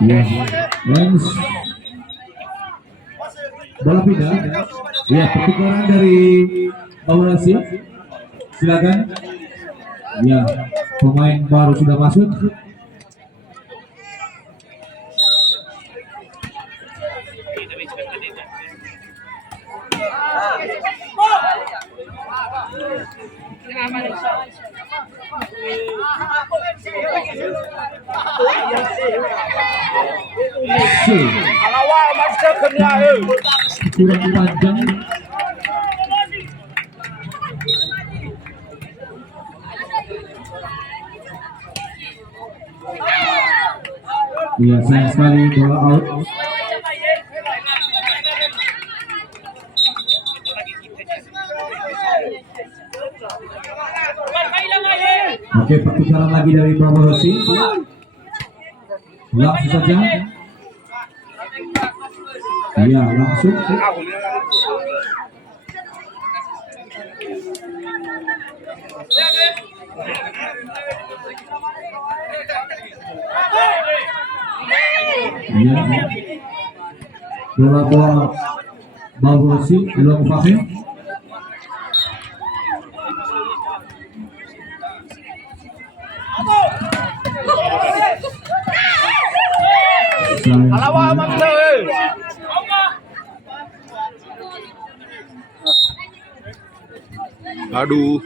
Ya, Lens bola pindah. Ya, pertukaran dari Maulasi. Silakan. Ya, pemain baru sudah masuk. Kurang panjang. Iya, sayang sekali bola out. Oke, pertukaran lagi dari Prabowo Rossi. Langsung saja. Iya, langsung. Iya. Bola Prabowo Rossi belum pakai. Aduh.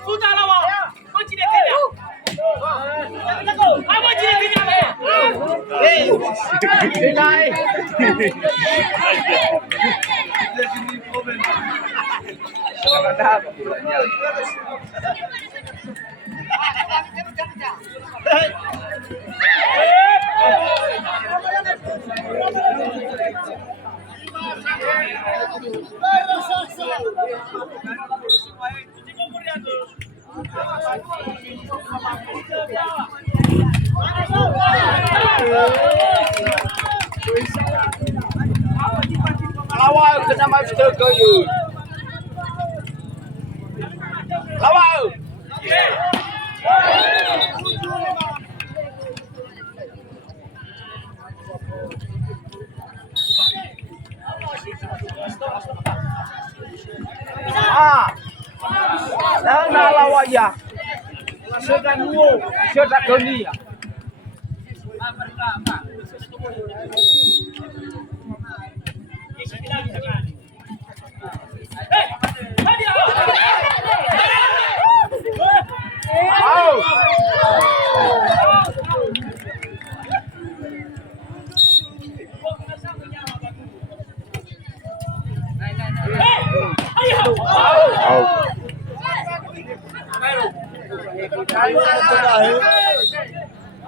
Sudah lawan. Kau tidak kena. Apa jadi kena? Lawan kena master ke you. Lawan. Dah lawan ya. Sedang nuo, sedang goni ya.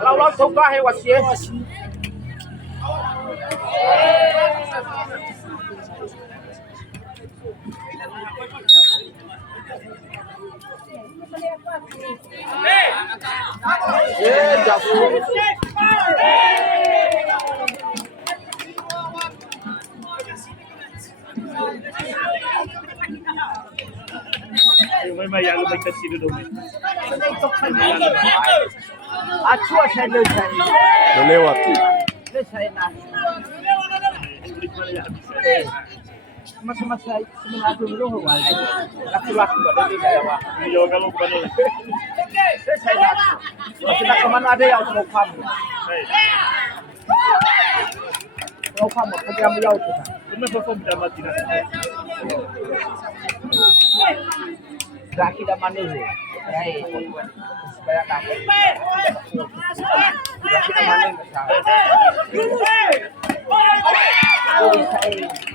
Lawan suka hewas ye. Udah lewat. Masa-masa sebenarnya dulu laki-laki pada di daerah. Iya kalau bukan. Saya masih kemana ada yang mau kamu? Mau kamu kerja beliau tu. Kenapa kau tidak mati dah? Dah kita mana ni? Hai, supaya kamu. Dah kita mana ni?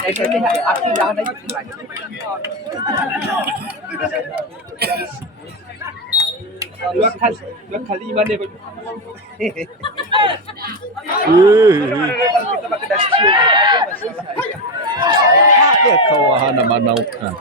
Saya lihat aksi dah ada itu lagi. Dua kali mana pun. Kita pakai dasi. Dia kawahan manaukan.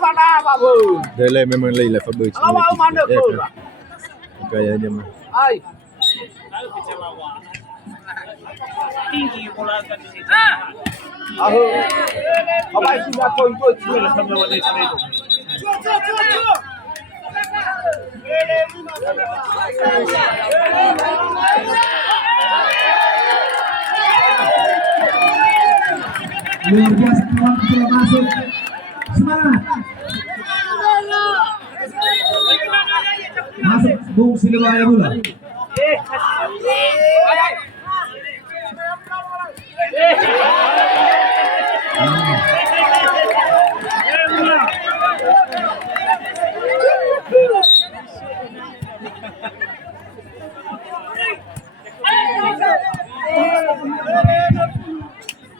Mana babu. Dele memang lain lah Faber. Awak mana kau? Gayanya mah. Ai. Aho. Apa itu nak kau ikut semua sama orang ini. Luar biasa kawan sudah masuk. Semangat. Masuk Bung Silwaya bola.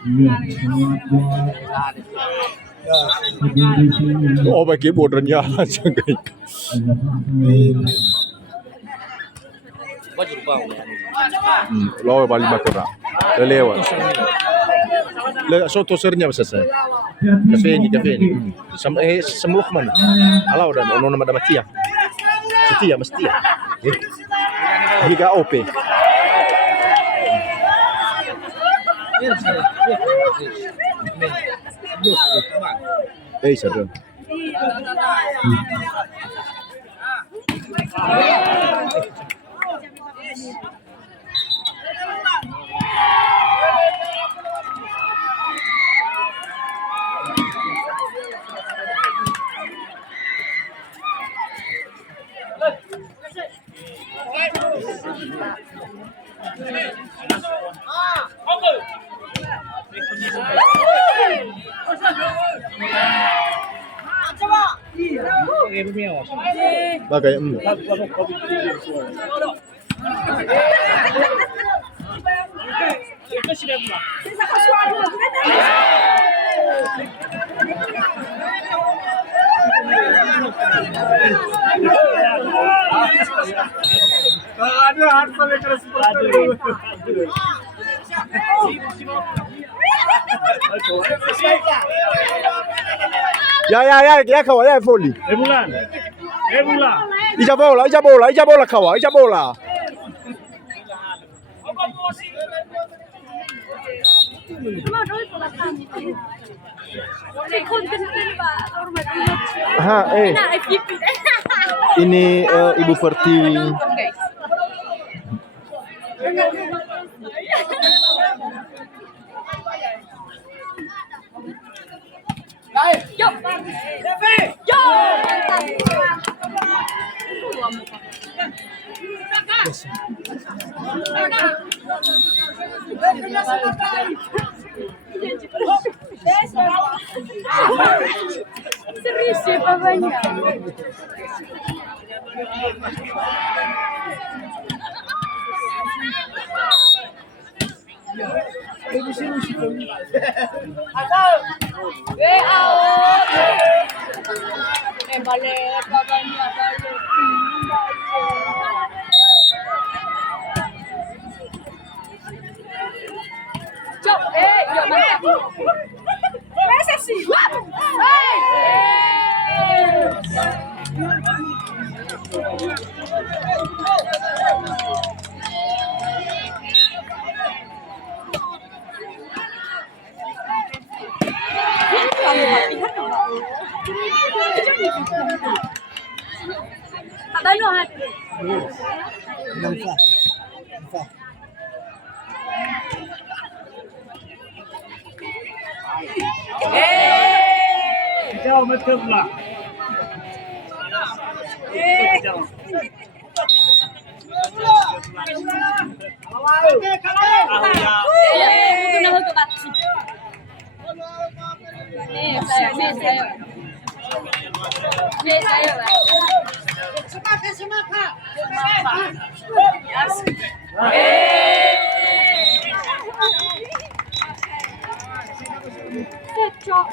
Iya, semangat buat Oh bagi bordernya aja guys. Lawa balik makura. Lewat. Soto sernya besar. Kafe ini. Semuluh mana? Alau dan ono nama Matia. Setia mesti ya. Higa OP. Seru. Bagay Ya kawan ya volley. Bulan. Ija bola kawan, ija bola. Ini Ibu Pertiwi. Serius ya papanya. Balik papanya balik. Cok, yuk mantap. Masa sih? Ada no hati. Jauh betul lah. Huwag na huwag ka batsi. Saya. Cocok.